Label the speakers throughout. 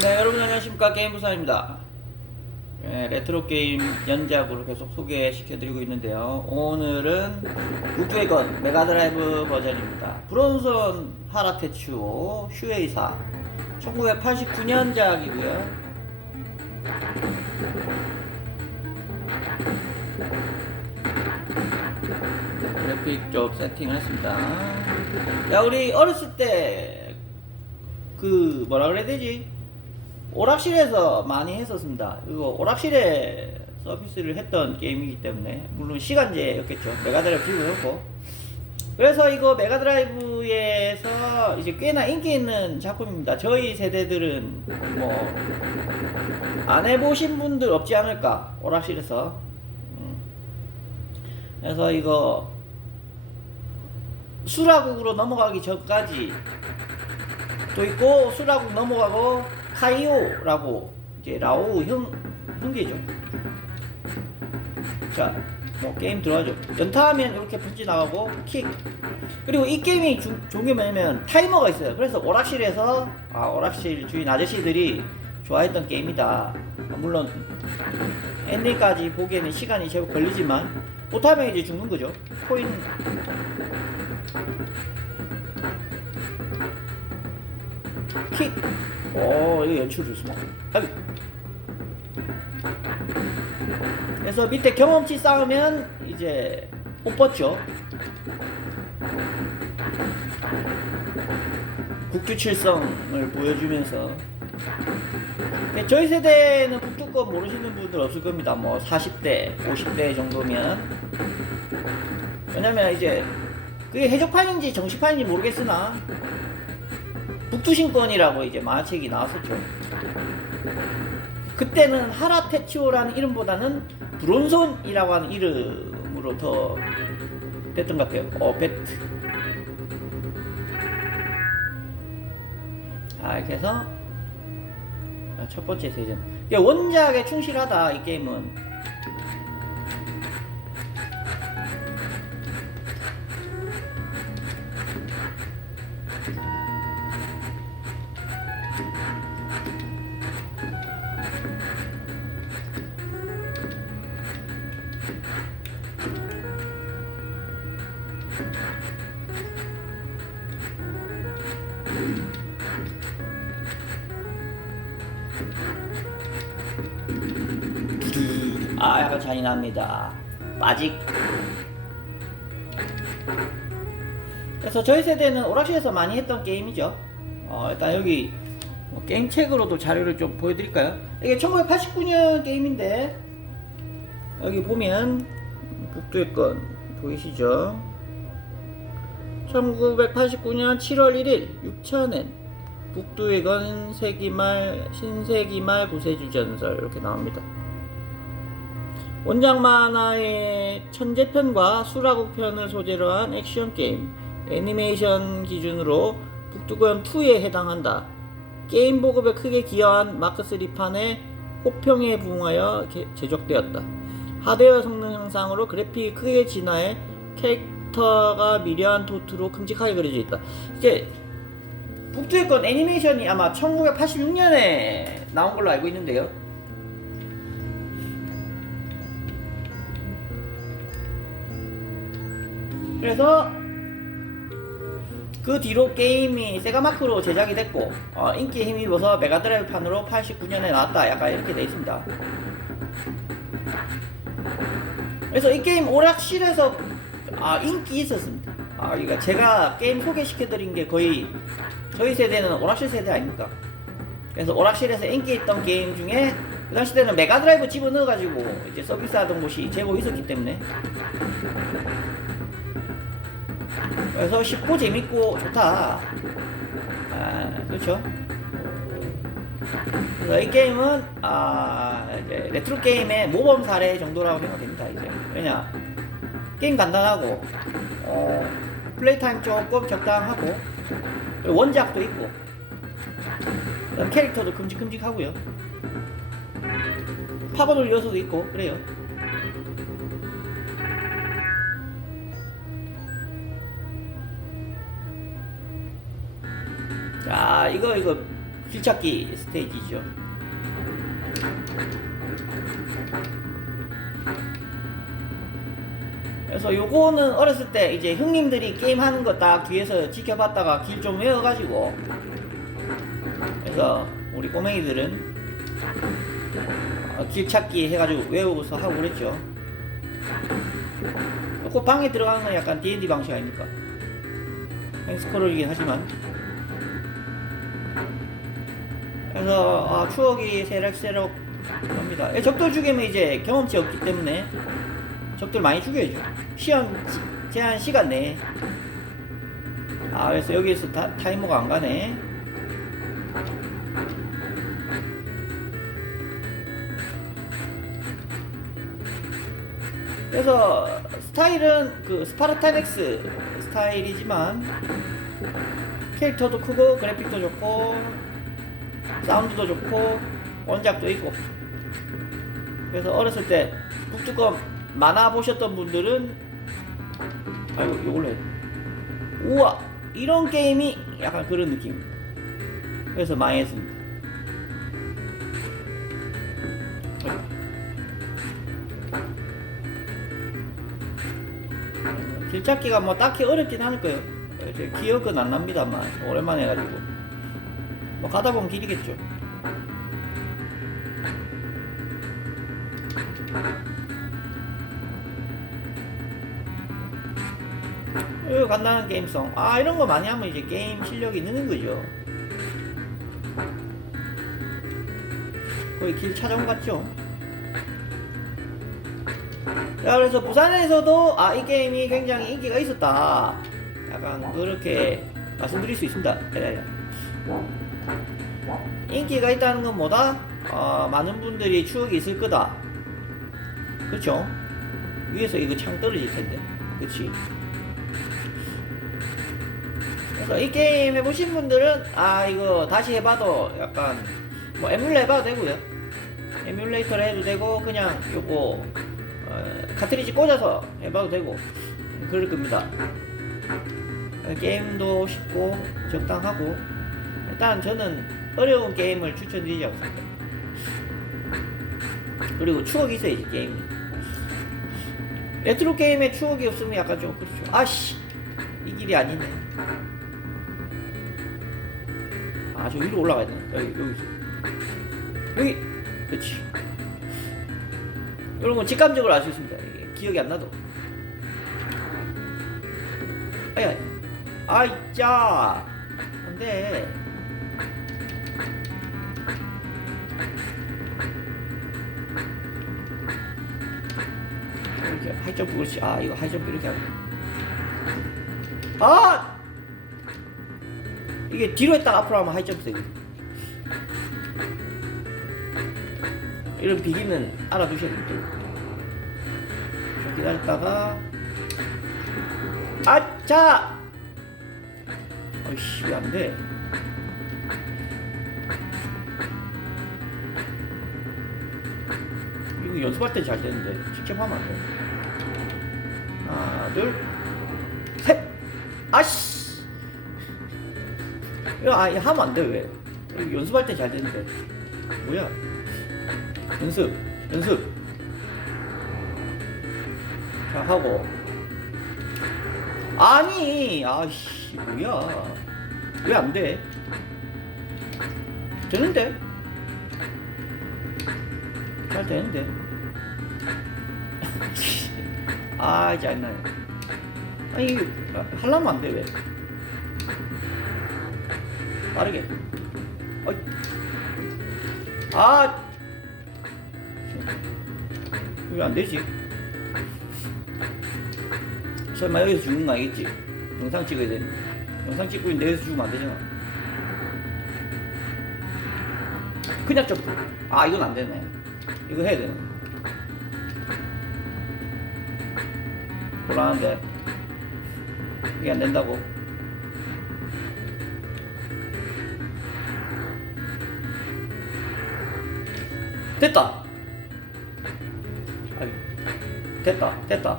Speaker 1: 네, 여러분 안녕하십니까 게임부산입니다. 네, 레트로 게임 연작으로 계속 소개시켜드리고 있는데요. 오늘은 북드래건 메가드라이브 버전입니다. 브론손 하라테츠오 슈에이사 1989년작이고요. 그래픽 쪽 세팅을 했습니다. 야, 우리 어렸을 때 그 뭐라 그래야 되지? 오락실에서 많이 했었습니다. 이거 오락실에 서비스를 했던 게임이기 때문에 물론 시간제였겠죠. 메가드라이브 지구였고. 그래서 이거 메가드라이브에서 이제 꽤나 인기 있는 작품입니다. 저희 세대들은 뭐 안 해보신 분들 없지 않을까 오락실에서. 음. 그래서 이거 수라국으로 넘어가기 전까지 또 있고 수라국 넘어가고 카이오라고 이제 라오 형 형제죠. 자, 뭐 게임 들어가죠. 연타하면 이렇게 punch 나가고 킥. 그리고 이 게임이 중, 좋은 게 뭐냐면 타이머가 있어요. 그래서 오락실에서 아 오락실 주인 아저씨들이 좋아했던 게임이다. 물론 엔딩까지 보기에는 시간이 제법 걸리지만 못하면 이제 죽는 거죠. 코인 킥. 오, 이거 연출 좋습니다. 그래서 밑에 경험치 쌓으면 이제 못 벗죠. 국규칠성을 보여주면서 네, 저희 세대는 북두권 모르시는 분들 없을 겁니다. 뭐 40대, 50대 정도면 왜냐면 이제 그게 해적판인지 정식판인지 모르겠으나 북두신권이라고 이제 만화책이 나왔었죠. 그때는 하라테치오라는 이름보다는 브론손이라고 하는 이름으로 더 됐던 것 같아요. 어, 베트. 아, 이렇게 해서 첫 번째 세전. 원작에 충실하다 이 게임은. 잔인합니다. 마직. 그래서 저희 세대는 오락실에서 많이 했던 게임이죠. 어, 일단 여기 뭐 게임책으로도 자료를 좀 보여드릴까요? 이게 1989년 게임인데 여기 보면 북두의 건 보이시죠? 1989년 7월 1일 6천엔 북두의 건 세기말 신세기말 구세주 전설 이렇게 나옵니다 원작 만화의 천재편과 수라국편을 소재로 한 액션 게임, 애니메이션 기준으로 북두권 2에 해당한다. 게임 보급에 크게 기여한 마크 3판의 호평에 부응하여 개- 제작되었다. 하드웨어 성능 향상으로 그래픽이 크게 진화해 캐릭터가 미려한 도트로 큼직하게 그려져 있다. 이게 북두의 건 애니메이션이 아마 1986년에 나온 걸로 알고 있는데요. 그래서 그 뒤로 게임이 세가마크로 제작이 됐고 어, 인기에 힘입어서 메가드라이브 판으로 89년에 나왔다. 약간 이렇게 돼 있습니다. 그래서 이 게임 오락실에서 아 인기 있었습니다. 아 그러니까 제가 게임 소개시켜드린 게 거의 저희 세대는 오락실 세대 아닙니까? 그래서 오락실에서 인기 있던 게임 중에 그 당시 때는 메가드라이브 집어넣어가지고 이제 서비스하던 곳이 제법 있었기 때문에 그래서 쉽고 재밌고 좋다. 아, 그렇죠. 그래서 이 게임은 아, 이제 레트로 게임의 모범 사례 정도라고 생각됩니다. 이제 왜냐 게임 간단하고 어, 플레이 타임 조금 적당하고 원작도 있고 캐릭터도 큼직큼직하고요. 파고들 요소도 있고 그래요. 이거 이거 길찾기 스테이지죠. 그래서 요거는 어렸을 때 이제 형님들이 게임 하는 거 딱 뒤에서 지켜봤다가 길 좀 외워가지고 그래서 우리 꼬맹이들은 어, 길 찾기 해가지고 외우고서 하고 그랬죠. 그 방에 들어가는 건 약간 D&D 방식 아닙니까? 횡스크롤이긴 하지만 그래서 아, 추억이 새록새록 합니다. 예, 적들 죽이면 이제 경험치 없기 때문에 적들 많이 죽여야죠. 시험 지- 제한 시간 내에. 아, 그래서 여기에서 다, 타이머가 안 가네. 그래서 스타일은 그 스파르타넥스 스타일이지만 캐릭터도 크고 그래픽도 좋고 사운드도 좋고 원작도 있고. 그래서 어렸을 때 북두검 만화 보셨던 분들은 아이고 요걸로 해 우와 이런 게임이 약간 그런 느낌. 그래서 많이 했습니다. 길찾기가 뭐 딱히 어렵진 않을 거예요. 제 기억은 안 납니다만 오랜만에 해가지고 뭐 가다 보면 길이겠죠 이거 간단한 게임성. 아, 이런 거 많이 하면 이제 게임 실력이 느는 거죠. 거의 길 찾아온 것 같죠? 자, 그래서 부산에서도 아, 이 게임이 굉장히 인기가 있었다. 약간 그렇게 말씀드릴 수 있습니다. 예. 인기가 있다는 건 뭐다? 어, 많은 분들이 추억이 있을 거다. 그렇죠? 위에서 이거 창 떨어질 텐데. 그렇지? 그래서 이 게임 해보신 분들은 아 이거 다시 해봐도 약간 뭐 에뮬레 해봐도 되고요 에뮬레이터를 해도 되고 그냥 요거 어, 카트리지 꽂아서 해봐도 되고 그럴 겁니다 게임도 쉽고 적당하고 일단 저는 어려운 게임을 추천드리지 않습니다 그리고 추억이 있어야지 게임이 레트로 게임에 추억이 없으면 약간 좀 그렇죠 아씨 이 길이 아니네 아, 저 위로 올라가야 되나? 여기, 여기. 여기! 이런 건 직감적으로 알 수 있습니다. 이게 기억이 안 나도. 아야, 아이, 짜! 안 돼. 하이점프 그렇지. 아, 이거 하이점프 이렇게 하고. 아! 이게 뒤로 했다가 앞으로 하면 하이점프 되거든. 이런 비기는 알아두셔야 됩니다. 좀 기다렸다가 아차! 어이씨 왜 안 돼? 이거 연습할 때 잘 되는데 직접 하면 안 돼. 하나 둘 셋! 아씨! 이거 아, 이거 하면 안 돼, 왜? 연습할 때 잘 되는데. 뭐야? 연습, 연습. 자, 하고. 아니, 아씨, 뭐야. 왜 안 돼? 되는데? 잘 되는데? 아, 짜증나네. 아니, 이거 하려면 안 돼, 왜? 빠르게. 어이. 아! 왜안 되지? 설마 여기서 죽는 거 아니겠지? 영상 찍어야 돼. 영상 찍고 있는데 여기서 죽으면 안 되잖아. 그냥 점프. 아, 이건 안 되네. 이거 해야 되네. 곤란한데. 이게 안 된다고. 됐다. 됐다, 됐다.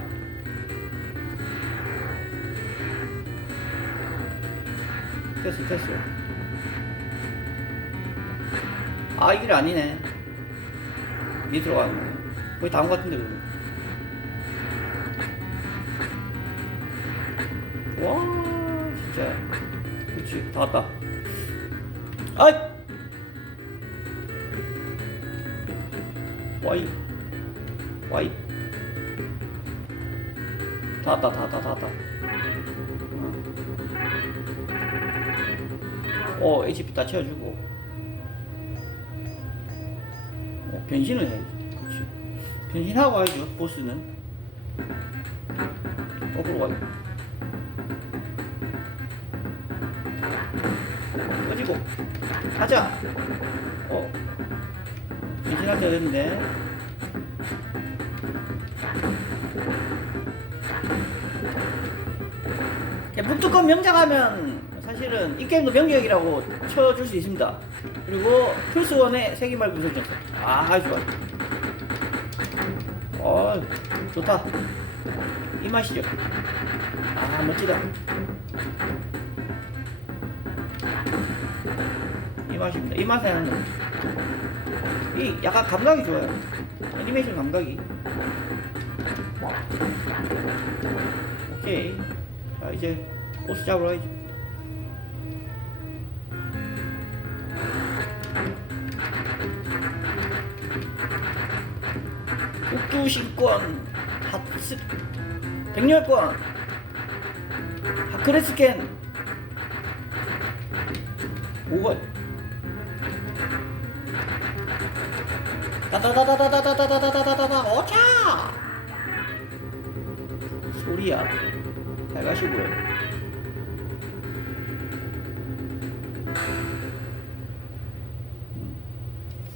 Speaker 1: 됐어, 됐어. 아, 이길 아니네. 밑으로 가는 거. 거의 것 같은데. 와, 왔다. 아이! 와이. 와이. 다 왔다, 다 왔다, 다 왔다. 어, HP 다 채워주고. 어, 변신을. 그렇지. 변신하고 가야죠, 보스는. 거꾸로 가야 꺼지 고. 가자! 어. 변신할 때 됐는데. 북두권 명작하면 사실은 이 게임도 명작이라고 쳐줄 수 있습니다. 그리고 플스1의 세기말 구설전설. 아, 좋아. 어, 좋다. 이 맛이죠. 아, 멋지다. 맛입니다. 이 맛에 하는 거. 이 약간 감각이 좋아요. 애니메이션 감각이. 오케이. 자, 이제 보스 잡으러 가야지. 옥두신권 핫스 백렬권 하크레스캔 5번 다다다다다다다다다다다다다 오차 소리야 잘 가시고요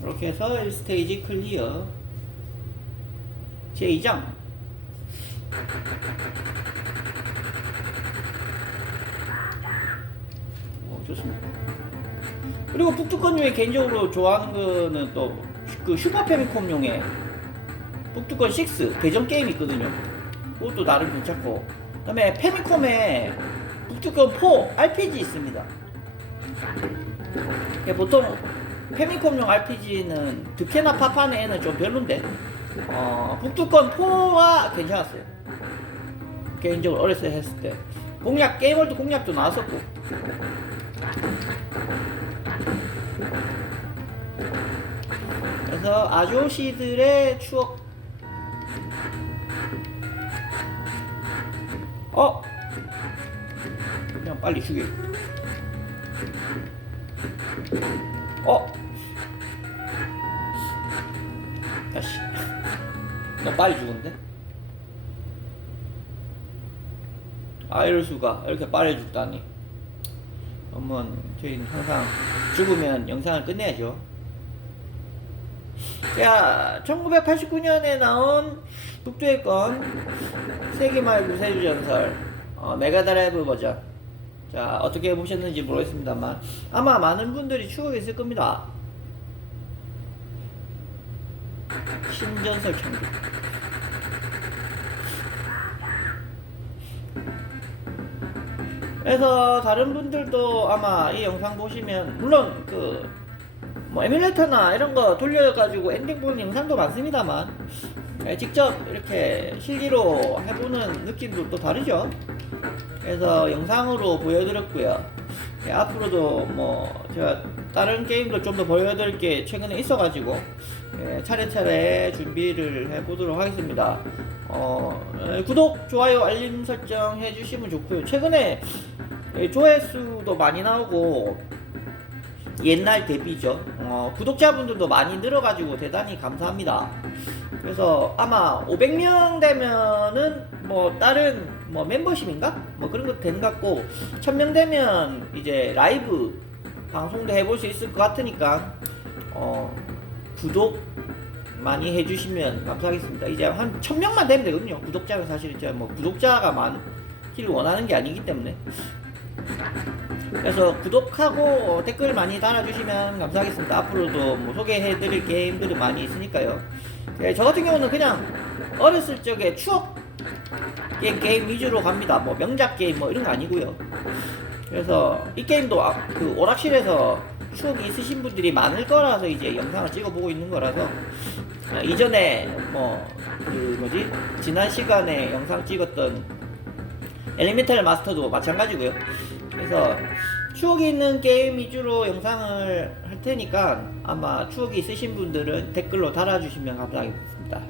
Speaker 1: 이렇게 해서 1스테이지 클리어 제2장 어, 좋습니다 그리고 중에 개인적으로 좋아하는 거는 또 그 슈퍼 패미콤용의 북두권 6 대전 게임이 있거든요 그것도 나름 괜찮고 그 다음에 패미콤에 북두권 4 RPG 있습니다 예, 보통 패미콤용 RPG는 득해나 파판에는 좀 별론데 어, 북두권 4가 괜찮았어요. 개인적으로 어렸을 때 했을 때. 공략, 게임월드 공략도 나왔었고. 그래서 아조씨들의 추억. 어? 그냥 빨리 죽여. 어? 다시. 너 빨리 죽은데? 아 이럴 수가 이렇게 빨리 죽다니. 그러면 저희는 항상 죽으면 영상을 끝내야죠. 자, 1989년에 나온 북두의 건 세계말 구세주 전설 어, 메가드라이브 버전. 자, 어떻게 보셨는지 모르겠습니다만 아마 많은 분들이 추억이 있을 겁니다. 신전설 천국. 그래서 다른 분들도 아마 이 영상 보시면 물론 그 뭐 에뮬레이터나 이런 거 돌려가지고 엔딩 보는 영상도 많습니다만 예, 직접 이렇게 실기로 해보는 느낌도 또 다르죠. 그래서 영상으로 보여드렸고요. 예, 앞으로도 뭐 제가 다른 게임도 좀 더 보여드릴 게 최근에 있어가지고 예, 차례차례 준비를 해보도록 하겠습니다. 어, 예, 구독, 좋아요, 알림 설정 해주시면 좋고요. 최근에 예, 조회수도 많이 나오고 옛날 대비죠. 어, 구독자분들도 많이 늘어가지고 대단히 감사합니다. 그래서 아마 500명 되면은 뭐 다른 뭐 멤버십인가? 뭐 그런 거 되는 것 같고 1000명 되면 이제 라이브 방송도 해볼 수 있을 것 같으니까 어, 구독 많이 해주시면 감사하겠습니다. 이제 한 1000명만 되면 되거든요. 구독자가 사실 이제 뭐 구독자가 많기를 원하는 게 아니기 때문에 그래서 구독하고 댓글 많이 달아주시면 감사하겠습니다. 앞으로도 뭐 소개해드릴 게임들이 많이 있으니까요. 네, 저 같은 경우는 그냥 어렸을 적에 추억 게- 게임 위주로 갑니다. 뭐 명작 게임 뭐 이런 거 아니고요. 그래서 이 게임도 아- 그 오락실에서 추억이 있으신 분들이 많을 거라서 이제 영상을 찍어보고 있는 거라서 아, 이전에 뭐 그 뭐지 지난 시간에 영상 찍었던 엘리멘탈 마스터도 마찬가지고요. 그래서 추억이 있는 게임 위주로 영상을 할 테니까 아마 추억이 있으신 분들은 댓글로 달아주시면 감사하겠습니다.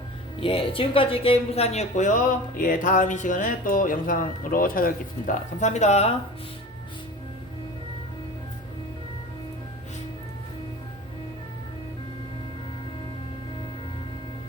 Speaker 1: 예, 지금까지 게임 부산이었고요. 예, 다음 이 시간에 또 영상으로 찾아뵙겠습니다. 감사합니다.